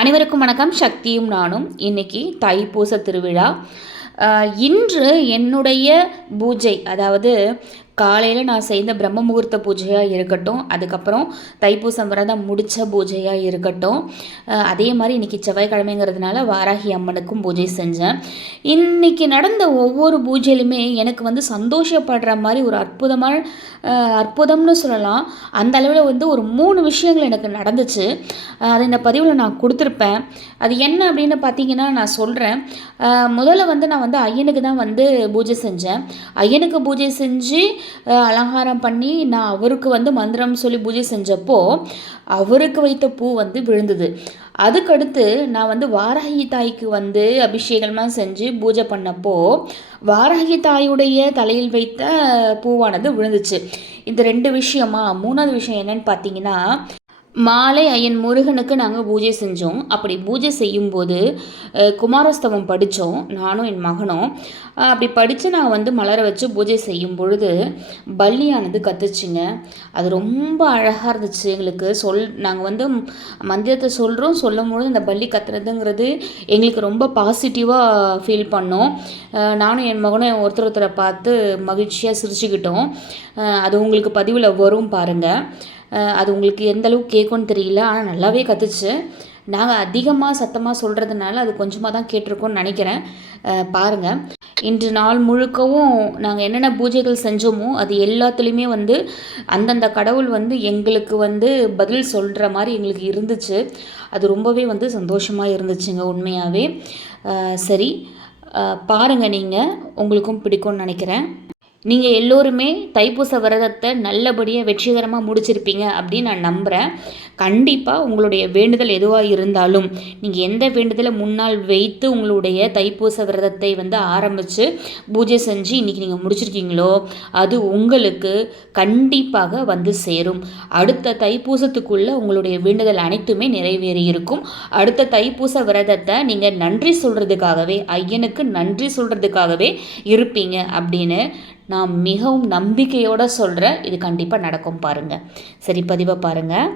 அனைவருக்கும் வணக்கம். சக்தியும் நானும் இன்னைக்கு தைப்பூச திருவிழா. இன்று என்னுடைய பூஜை, அதாவது காலையில் நான் செய்த பிரம்ம முகூர்த்த பூஜையாக இருக்கட்டும், அதுக்கப்புறம் தைப்பூசம் விரதம் முடித்த பூஜையாக இருக்கட்டும், அதே மாதிரி இன்றைக்கி செவ்வாய்க்கிழமைங்கிறதுனால வாராகி அம்மனுக்கும் பூஜை செஞ்சேன். இன்றைக்கி நடந்த ஒவ்வொரு பூஜையிலுமே எனக்கு வந்து சந்தோஷப்படுற மாதிரி ஒரு அற்புதம்னு சொல்லலாம். அந்த அளவில் ஒரு 3 விஷயங்கள் எனக்கு நடந்துச்சு. அது இந்த பதிவில் நான் கொடுத்துருப்பேன். அது என்ன அப்படின்னு பார்த்தீங்கன்னா நான் சொல்கிறேன். முதல்ல நான் ஐயனுக்கு தான் பூஜை செஞ்சேன். ஐயனுக்கு பூஜை செஞ்சு அலங்காரம் பண்ணி நான் அவருக்கு மந்திரம் சொல்லி பூஜை செஞ்சப்போ அவருக்கு வைத்த பூ விழுந்தது. அதுக்கடுத்து நான் வாராகி தாய்க்கு அபிஷேகமாக செஞ்சு பூஜை பண்ணப்போ வாராகி தாயுடைய தலையில் வைத்த பூவானது விழுந்துச்சு. இந்த 2 விஷயமா. 3வது விஷயம் என்னன்னு பார்த்தீங்கன்னா, மாலை ஐயன் முருகனுக்கு நாங்கள் பூஜை செஞ்சோம். அப்படி பூஜை செய்யும்போது குமாரஸ்தவம் படித்தோம், நானும் என் மகனும். அப்படி படித்து நான் மலர வச்சு பூஜை செய்யும் பொழுது பல்லியானது கத்துச்சுங்க. அது ரொம்ப அழகாக இருந்துச்சு. எங்களுக்கு நாங்கள் மந்திரத்தை சொல்லும் பொழுது இந்த பல்லி கத்துறதுங்கிறது எங்களுக்கு ரொம்ப பாசிட்டிவாக ஃபீல் பண்ணோம். நானும் என் மகனும் ஒருத்தரை பார்த்து மகிழ்ச்சியாக சிரிச்சுக்கிட்டோம். அது உங்களுக்கு பதிவில் வரும் பாருங்கள். அது உங்களுக்கு எந்த அளவுக்கு கேட்கும்னு தெரியல, ஆனால் நல்லாவே கத்துச்சு. நாங்கள் அதிகமாக சத்தமாக சொல்கிறதுனால அது கொஞ்சமாக தான் கேட்டிருக்கோன்னு நினைக்கிறேன். பாருங்கள், இன்று நாள் முழுக்கவும் நாங்கள் என்னென்ன பூஜைகள் செஞ்சோமோ அது எல்லாத்துலேயுமே அந்தந்த கடவுள் எங்களுக்கு பதில் சொல்கிற மாதிரி எங்களுக்கு இருந்துச்சு. அது ரொம்பவே சந்தோஷமாக இருந்துச்சுங்க உண்மையாகவே. சரி, பாருங்கள், நீங்கள் உங்களுக்கும் பிடிக்கும்னு நினைக்கிறேன். நீங்கள் எல்லோருமே தைப்பூச விரதத்தை நல்லபடியாக வெற்றிகரமாக முடிச்சிருப்பீங்க அப்படின்னு நான் நம்புகிறேன். கண்டிப்பாக உங்களுடைய வேண்டுதல் எதுவாக இருந்தாலும் நீங்கள் எந்த வேண்டுதலை முன்னால் வைத்து உங்களுடைய தைப்பூச விரதத்தை ஆரம்பித்து பூஜை செஞ்சு இன்றைக்கி நீங்கள் முடிச்சிருக்கீங்களோ அது உங்களுக்கு கண்டிப்பாக சேரும். அடுத்த தைப்பூசத்துக்குள்ளே உங்களுடைய வேண்டுதல் அனைத்துமே நிறைவேறி இருக்கும். அடுத்த தைப்பூச விரதத்தை நீங்கள் நன்றி சொல்கிறதுக்காகவே, ஐயனுக்கு நன்றி சொல்கிறதுக்காகவே இருப்பீங்க அப்படின்னு நான் மிகவும் நம்பிக்கையோடு சொல்கிறேன். இது கண்டிப்பாக நடக்கும். பாருங்கள். சரி, பதிவை பாருங்கள்.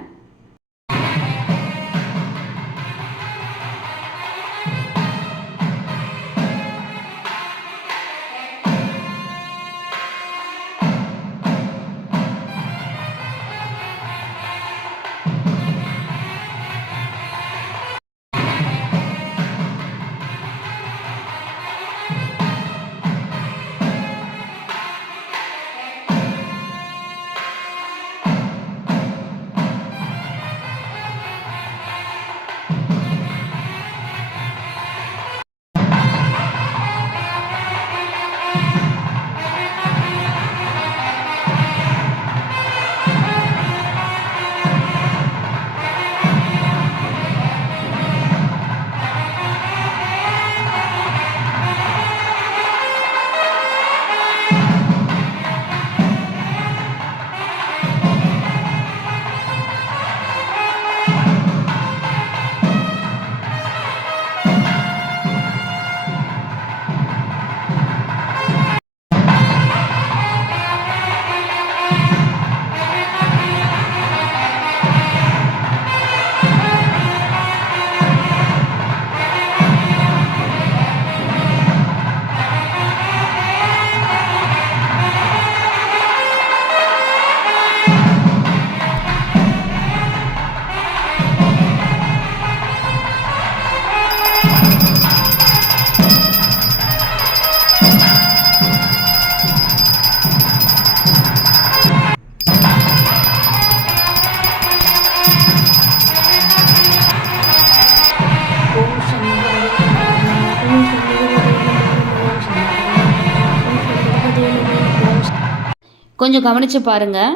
கொஞ்சம் கவனித்து பாருங்கள்.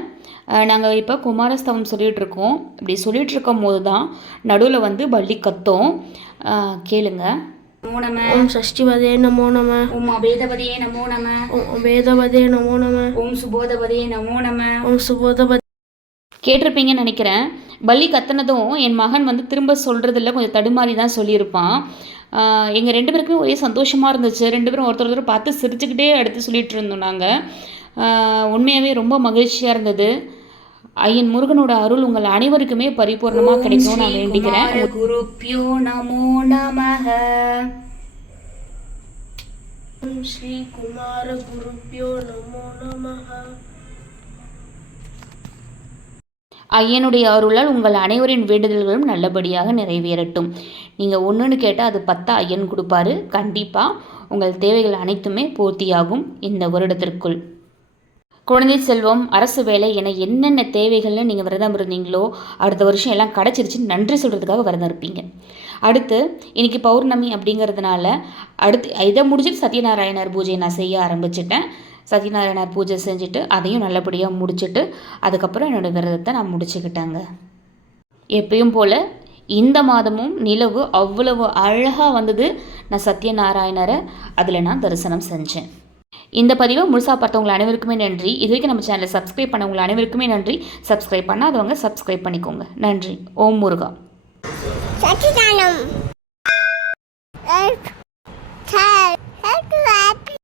நாங்கள் இப்போ குமாரஸ்தவம் சொல்லிகிட்ருக்கோம். இப்படி சொல்லிகிட்ருக்கும் போது தான் நடுவில் பள்ளி கத்தோம். கேளுங்க. நமோ நம. ஓம் சஷ்டிபதே நமோ நம. ஓம் அபேதபதே நமோ நம. ஓம் வேதபதே நமோ நம. ஓம் சுபோதபதே நமோ நம. ஓம் சுபோதபதே. கேட்டிருப்பீங்கன்னு நினைக்கிறேன். பள்ளி கத்தினதும் என் மகன் திரும்ப சொல்கிறதில்ல, கொஞ்சம் தடுமாறி தான் சொல்லியிருப்பான். எங்கள் 2 பேருக்குமே ஒரே சந்தோஷமாக இருந்துச்சு. 2 பேரும் ஒருத்தர் பார்த்து சிரிச்சுக்கிட்டே அடுத்து சொல்லிகிட்டு இருந்தோம். நாங்கள் உண்மையாகவே ரொம்ப மகிழ்ச்சியாக இருந்தது. ஐயன் முருகனோட அருள் உங்கள் அனைவருக்குமே பரிபூர்ணமாக கிடைக்கும் நான் வேண்டிக்கிறேன். குருப்யோ நமோ நமஹ. ஓம் ஸ்ரீ குமார குருப்யோ நமோ நமஹ. ஐயனுடைய அருளால் உங்கள் அனைவரின் வேண்டுதல்களும் நல்லபடியாக நிறைவேறட்டும். நீங்கள் ஒன்றுன்னு கேட்டால் அது 10 ஐயன் கொடுப்பாரு. கண்டிப்பாக உங்கள் தேவைகள் அனைத்துமே பூர்த்தியாகும் இந்த வருடத்திற்குள். குழந்தை செல்வம், அரசு வேலை என என்னென்ன தேவைகள்னு நீங்கள் விரதம் இருந்தீங்களோ அடுத்த வருஷம் எல்லாம் கிடச்சிருச்சு நன்றி சொல்கிறதுக்காக விரதம் இருப்பீங்க. அடுத்து இன்றைக்கி பௌர்ணமி அப்படிங்கிறதுனால அடுத்து இதை முடிச்சுட்டு சத்யநாராயணர் பூஜையை நான் செய்ய ஆரம்பிச்சிட்டேன். சத்யநாராயணர் பூஜை செஞ்சுட்டு அதையும் நல்லபடியாக முடிச்சுட்டு அதுக்கப்புறம் என்னோடய விரதத்தை நான் முடிச்சுக்கிட்டேங்க. எப்பயும் போல் இந்த மாதமும் நிலவு அவ்வளவு அழகாக வந்தது. நான் சத்யநாராயணரை அதில் நான் தரிசனம் செஞ்சேன். இந்த பதிவை முழுசாக பார்த்தவங்க அனைவருக்குமே நன்றி. இது வரைக்கும் நம்ம சேனலை சப்ஸ்கிரைப் பண்ணவங்க அனைவருக்குமே நன்றி. சப்ஸ்கிரைப் பண்ணாதவங்க சப்ஸ்கிரைப் பண்ணிக்கோங்க. நன்றி. ஓம் முருகா. சச்சிதானம்.